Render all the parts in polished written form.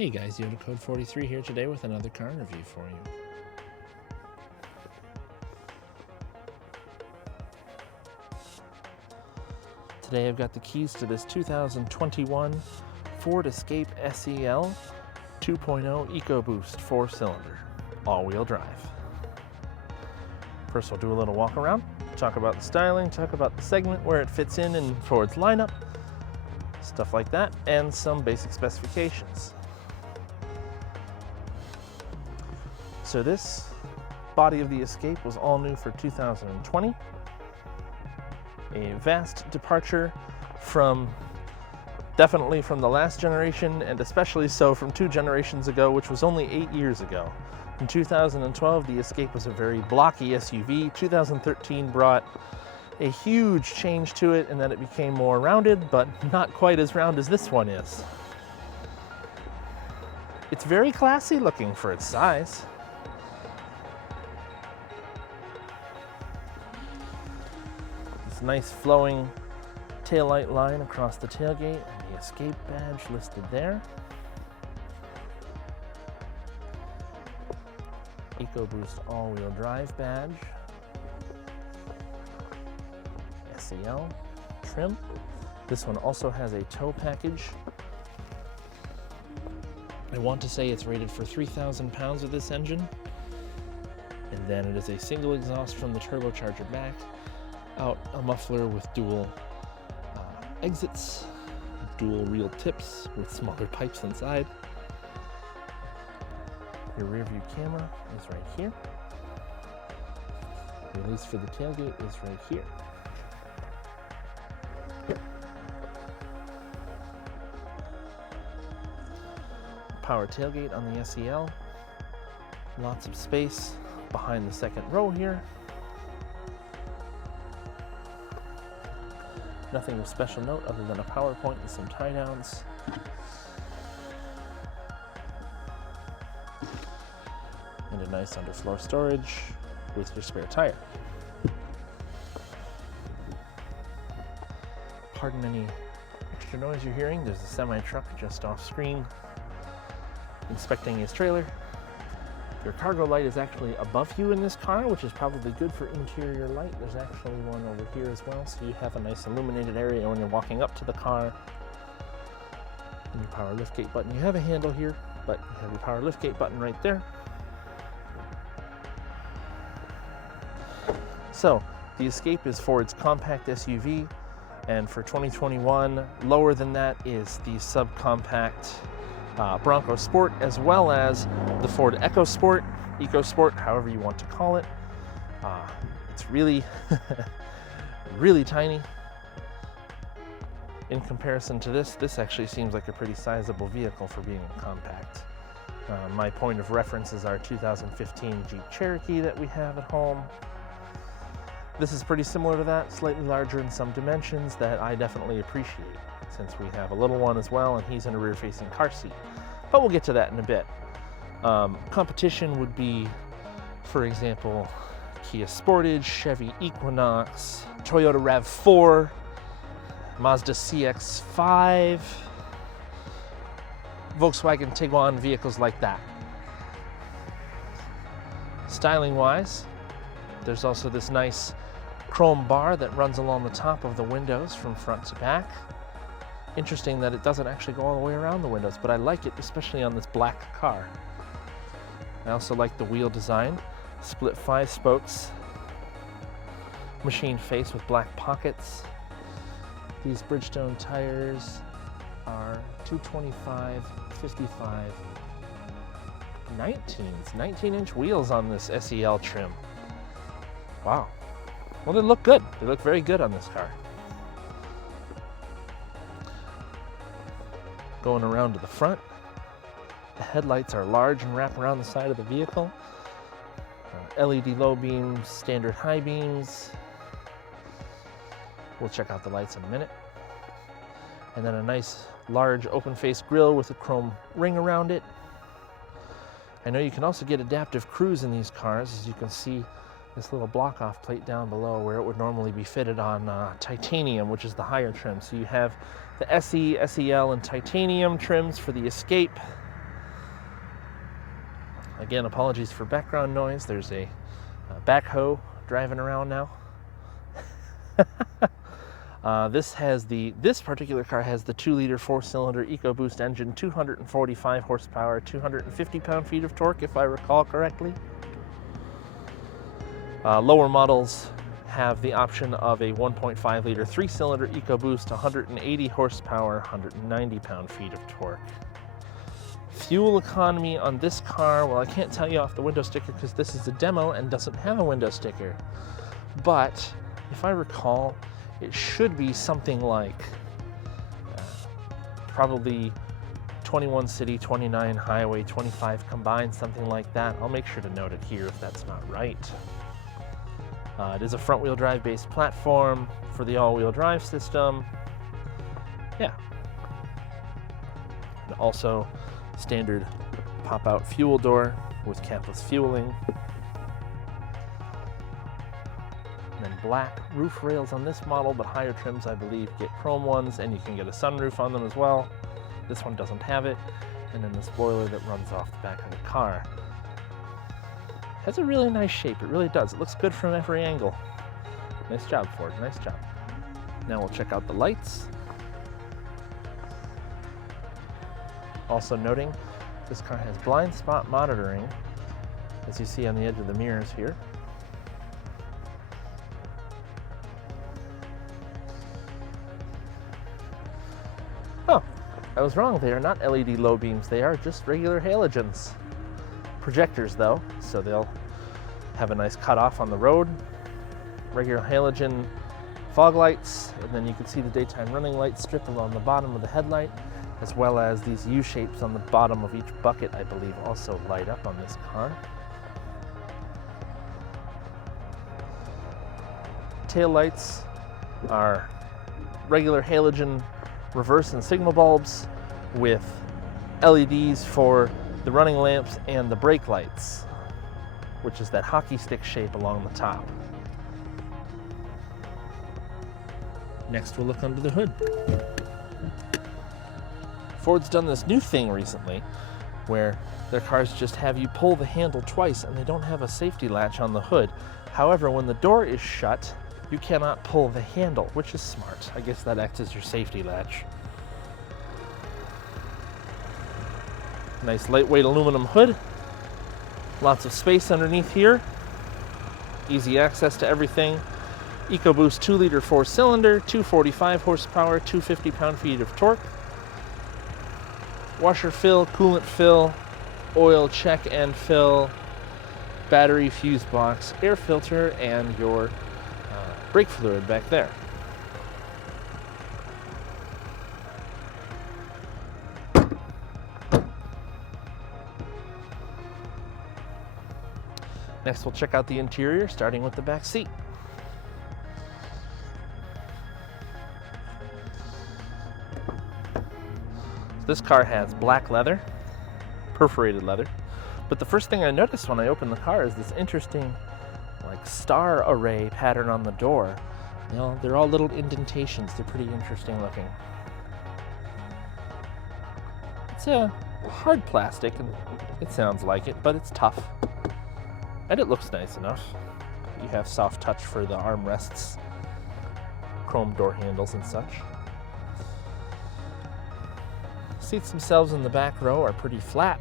Hey guys, AWD Code 43 here today with another car review for you. Today I've got the keys to this 2021 Ford Escape SEL 2.0 EcoBoost 4-cylinder, all-wheel drive. First we'll do a little walk around, talk about the styling, talk about the segment, where it fits in Ford's lineup, stuff like that, and some basic specifications. So this body of the Escape was all new for 2020. A vast departure definitely from the last generation, and especially so from 2 generations ago, which was only 8 years ago. In 2012, the Escape was a very blocky SUV. 2013 brought a huge change to it in that it became more rounded, but not quite as round as this one is. It's very classy looking for its size. Nice flowing taillight line across the tailgate, and the Escape badge listed there. EcoBoost all-wheel drive badge. SEL trim. This one also has a tow package. I want to say it's rated for 3,000 pounds with this engine. And then it is a single exhaust from the turbocharger back. Out a muffler with dual exits, dual reel tips with smaller pipes inside. Your rear view camera is right here. Release for the tailgate is right here. Power tailgate on the SEL. Lots of space behind the second row here. Nothing of special note other than a power point and some tie downs. And a nice underfloor storage with your spare tire. Pardon any extra noise you're hearing. There's a semi-truck just off screen inspecting his trailer. Your cargo light is actually above you in this car, which is probably good for interior light. There's actually one over here as well, so you have a nice illuminated area when you're walking up to the car. And your power liftgate button. You have a handle here, but you have your power liftgate button right there. So, the Escape is Ford's compact SUV, and for 2021, lower than that is the subcompact Bronco Sport, as well as the Ford EcoSport, however you want to call it. It's really, really tiny. In comparison to this actually seems like a pretty sizable vehicle for being a compact. My point of reference is our 2015 Jeep Cherokee that we have at home. This is pretty similar to that, slightly larger in some dimensions that I definitely appreciate, since we have a little one as well, and he's in a rear-facing car seat. But we'll get to that in a bit. Competition would be, for example, Kia Sportage, Chevy Equinox, Toyota RAV4, Mazda CX-5, Volkswagen Tiguan, vehicles like that. Styling-wise, there's also this nice chrome bar that runs along the top of the windows from front to back. Interesting that it doesn't actually go all the way around the windows, but I like it, especially on this black car. I also like the wheel design. Split 5 spokes, machine face with black pockets. These Bridgestone tires are 225, 55, 19-inch wheels on this SEL trim. Wow. Well, they look good. They look very good on this car. Going around to the front, the headlights are large and wrap around the side of the vehicle. LED low beams, standard high beams. We'll check out the lights in a minute. And then a nice large open face grille with a chrome ring around it. I know you can also get adaptive cruise in these cars, as you can see this little block off plate down below where it would normally be fitted on titanium, which is the higher trim. So you have the SE, SEL, and titanium trims for the Escape. Again, apologies for background noise. There's a backhoe driving around now. This particular car has the 2-liter 4-cylinder EcoBoost engine, 245 horsepower, 250 pound-feet of torque, if I recall correctly. Lower models have the option of a 1.5-liter 3-cylinder EcoBoost, 180 horsepower, 190 pound-feet of torque. Fuel economy on this car, well, I can't tell you off the window sticker because this is a demo and doesn't have a window sticker. But if I recall, it should be something like probably 21 city, 29 highway, 25 combined, something like that. I'll make sure to note it here if that's not right. It is a front-wheel drive based platform for the all-wheel drive system. Yeah. And also standard pop-out fuel door with capless fueling. And then black roof rails on this model, but higher trims, I believe, get chrome ones, and you can get a sunroof on them as well. This one doesn't have it. And then the spoiler that runs off the back of the car. Has a really nice shape, it really does. It looks good from every angle. Nice job, Ford, nice job. Now we'll check out the lights. Also noting, this car has blind spot monitoring, as you see on the edge of the mirrors here. Oh, I was wrong, they are not LED low beams, they are just regular halogens. Projectors though, so they'll have a nice cutoff on the road. Regular halogen fog lights, and then you can see the daytime running light strip along the bottom of the headlight, as well as these U-shapes on the bottom of each bucket, I believe, also light up on this car. Tail lights are regular halogen reverse and signal bulbs with LEDs for the running lamps and the brake lights, which is that hockey stick shape along the top. Next, we'll look under the hood. Ford's done this new thing recently where their cars just have you pull the handle twice and they don't have a safety latch on the hood. However, when the door is shut, you cannot pull the handle, which is smart. I guess that acts as your safety latch. Nice lightweight aluminum hood. Lots of space underneath here. Easy access to everything. EcoBoost 2-liter 4-cylinder, 245 horsepower, 250 pound-feet of torque. Washer fill, coolant fill, oil check and fill, battery fuse box, air filter, and your brake fluid back there. Next, we'll check out the interior, starting with the back seat. This car has black leather, perforated leather, but the first thing I noticed when I opened the car is this interesting like star array pattern on the door. You know, they're all little indentations. They're pretty interesting looking. It's a hard plastic, and it sounds like it, but it's tough. And it looks nice enough. You have soft touch for the armrests, chrome door handles and such. Seats themselves in the back row are pretty flat.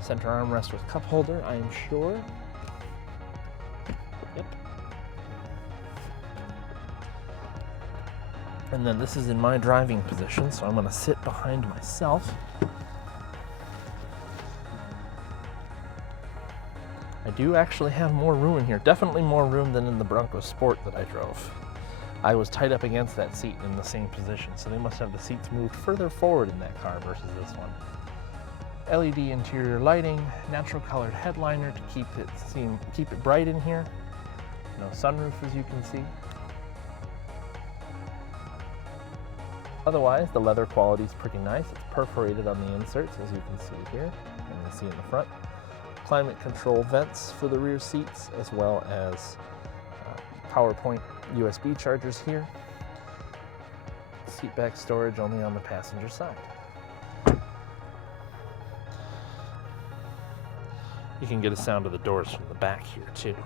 Center armrest with cup holder, I am sure. Yep. And then this is in my driving position, so I'm going to sit behind myself. I do actually have more room in here, definitely more room than in the Bronco Sport that I drove. I was tied up against that seat in the same position, so they must have the seats moved further forward in that car versus this one. LED interior lighting, natural colored headliner to keep it bright in here. No sunroof, as you can see. Otherwise, the leather quality is pretty nice. It's perforated on the inserts, as you can see here, and you see in the front. Climate control vents for the rear seats, as well as PowerPoint USB chargers here. Seat back storage only on the passenger side. You can get a sound of the doors from the back here too.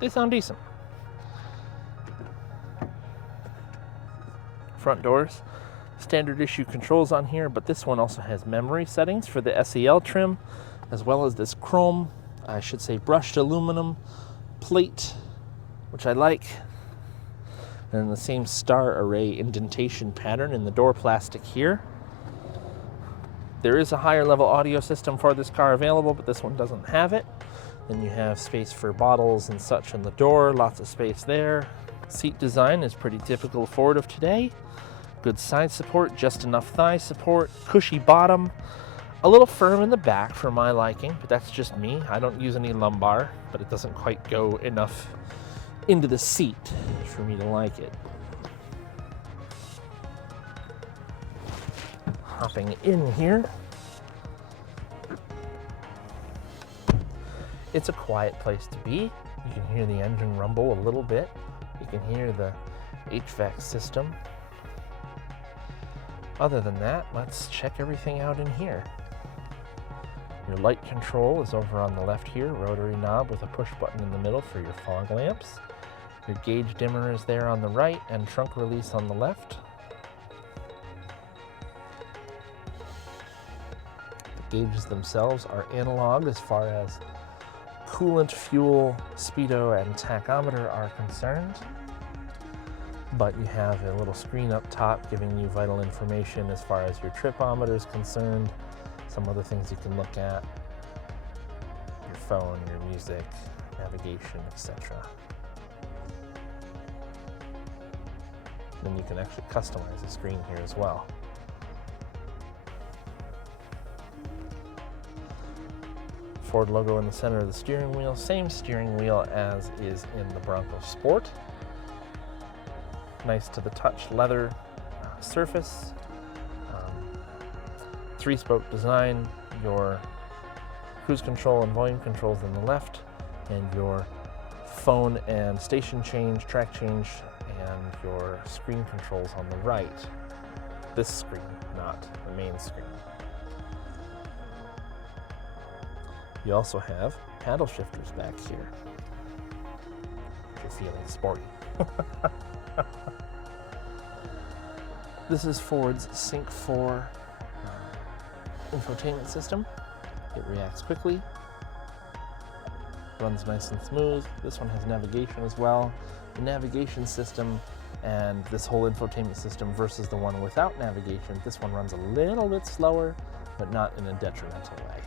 They sound decent. Front doors, standard issue controls on here, but this one also has memory settings for the SEL trim, as well as this chrome, I should say brushed aluminum plate, which I like. And the same star array indentation pattern in the door plastic here. There is a higher level audio system for this car available, but this one doesn't have it. Then you have space for bottles and such in the door, lots of space there. Seat design is pretty typical Ford of today. Good side support, just enough thigh support, cushy bottom, a little firm in the back for my liking, but that's just me. I don't use any lumbar, but it doesn't quite go enough into the seat for me to like it. Hopping in here, it's a quiet place to be. You can hear the engine rumble a little bit. You can hear the HVAC system. Other than that, let's check everything out in here. Your light control is over on the left here, rotary knob with a push button in the middle for your fog lamps. Your gauge dimmer is there on the right and trunk release on the left. The gauges themselves are analog as far as coolant, fuel, speedo, and tachometer are concerned. But you have a little screen up top giving you vital information as far as your tripometer is concerned, some other things you can look at, your phone, your music, navigation, etc. Then you can actually customize the screen here as well. Ford logo in the center of the steering wheel, same steering wheel as is in the Bronco Sport. Nice to the touch leather surface. 3-spoke design, your cruise control and volume controls on the left, and your phone and station change, track change, and your screen controls on the right. This screen, not the main screen. You also have paddle shifters back here, if you're feeling sporty. This is Ford's Sync 4 infotainment system. It reacts quickly, runs nice and smooth. This one has navigation as well. The navigation system and this whole infotainment system versus the one without navigation, this one runs a little bit slower, but not in a detrimental way.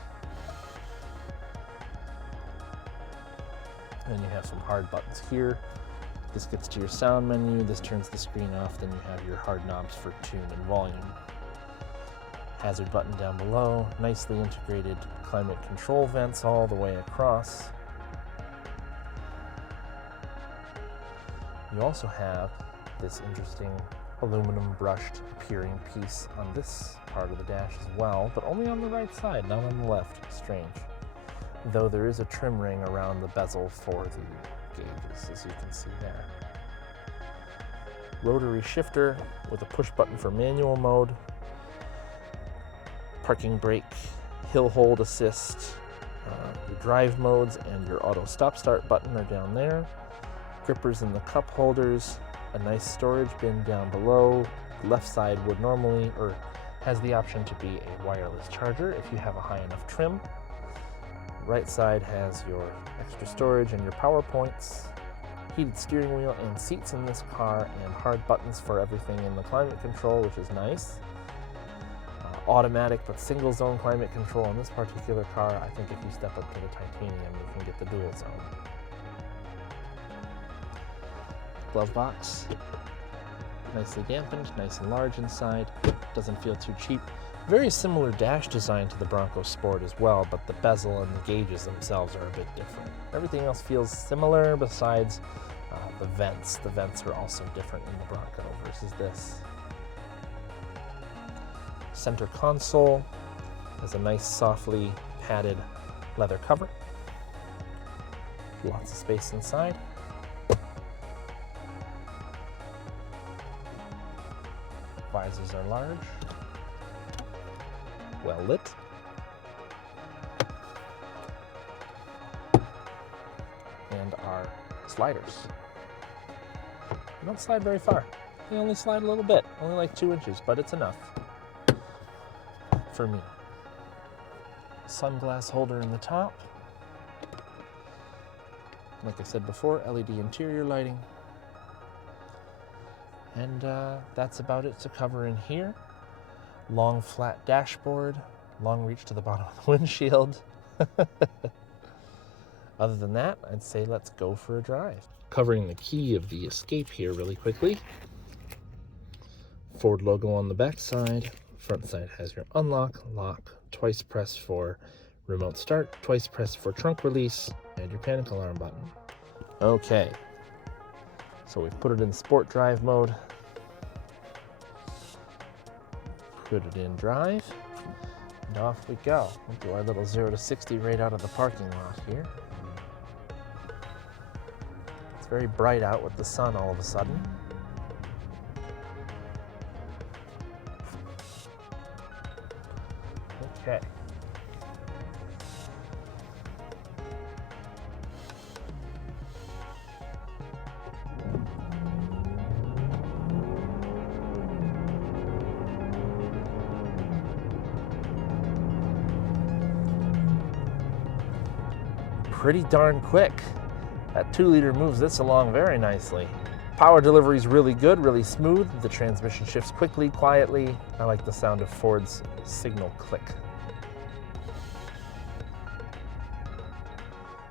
Then you have some hard buttons here. This gets to your sound menu, this turns the screen off, then you have your hard knobs for tune and volume. Hazard button down below, nicely integrated climate control vents all the way across. You also have this interesting aluminum brushed appearing piece on this part of the dash as well, but only on the right side, not on the left. Strange. Though there is a trim ring around the bezel for the gauges, as you can see there. Rotary shifter with a push button for manual mode. Parking brake, hill hold assist. Your drive modes and your auto stop start button are down there. Grippers in the cup holders. A nice storage bin down below. Left side would normally, or has the option to be a wireless charger if you have a high enough trim. Right side has your extra storage and your power points, heated steering wheel and seats in this car, and hard buttons for everything in the climate control, which is nice. Automatic but single zone climate control in this particular car. I think if you step up to the titanium, you can get the dual zone. Glove box, nicely dampened, nice and large inside, doesn't feel too cheap. Very similar dash design to the Bronco Sport as well, but the bezel and the gauges themselves are a bit different. Everything else feels similar besides the vents. The vents are also different in the Bronco versus this. Center console has a nice softly padded leather cover. Lots of space inside. Visors are large. well lit. And our sliders. They don't slide very far. They only slide a little bit, only like 2 inches, but it's enough for me. Sunglass holder in the top. Like I said before, LED interior lighting. And that's about it to cover in here. Long flat dashboard, long reach to the bottom of the windshield. Other than that, I'd say let's go for a drive. Covering the key of the Escape here really quickly. Ford logo on the back side. Front side has your unlock, lock, twice press for remote start, twice press for trunk release, and your panic alarm button. Okay, so we've put it in sport drive mode. Put it in drive, and off we go. We'll do our little 0 to 60 right out of the parking lot here. It's very bright out with the sun all of a sudden. Okay. Pretty darn quick. That 2-liter moves this along very nicely. Power delivery is really good, really smooth. The transmission shifts quickly, quietly. I like the sound of Ford's signal click.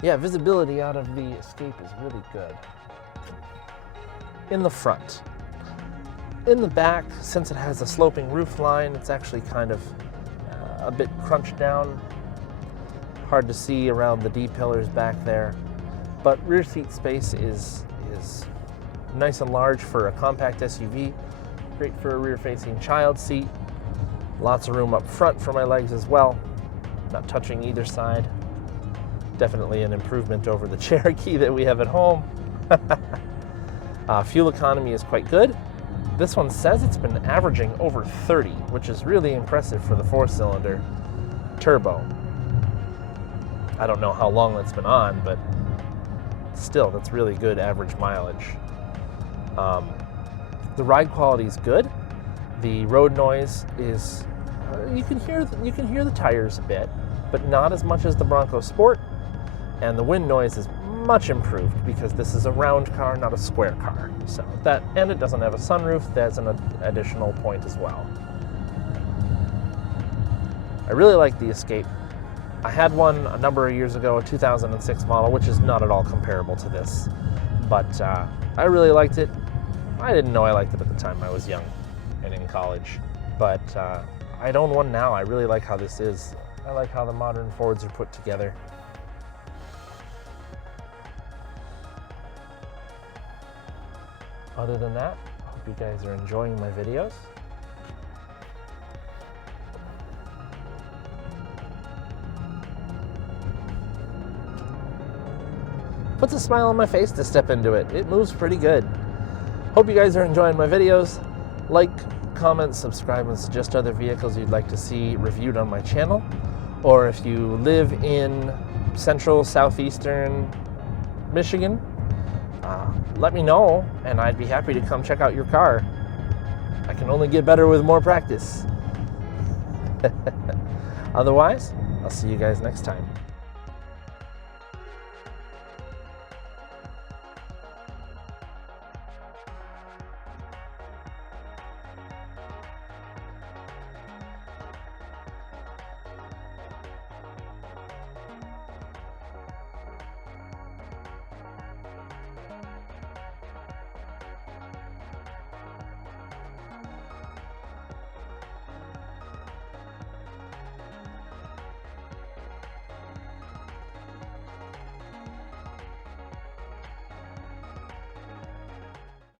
Yeah, visibility out of the Escape is really good. In the front. In the back, since it has a sloping roof line, it's actually kind of a bit crunched down. Hard to see around the D-pillars back there. But rear seat space is nice and large for a compact SUV. Great for a rear-facing child seat. Lots of room up front for my legs as well. Not touching either side. Definitely an improvement over the Cherokee that we have at home. Fuel economy is quite good. This one says it's been averaging over 30, which is really impressive for the 4-cylinder turbo. I don't know how long that's been on, but still, that's really good average mileage. The ride quality is good. The road noise is, you can hear the tires a bit, but not as much as the Bronco Sport. And the wind noise is much improved because this is a round car, not a square car. So that, and it doesn't have a sunroof. That's an additional point as well. I really like the Escape. I had one a number of years ago, a 2006 model, which is not at all comparable to this. But I really liked it. I didn't know I liked it at the time. I was young and in college. But I own one now. I really like how this is. I like how the modern Fords are put together. Other than that, I hope you guys are enjoying my videos. Puts a smile on my face to step into it. It moves pretty good. Hope you guys are enjoying my videos. Like, comment, subscribe, and suggest other vehicles you'd like to see reviewed on my channel. Or if you live in central, southeastern Michigan, let me know, and I'd be happy to come check out your car. I can only get better with more practice. Otherwise, I'll see you guys next time.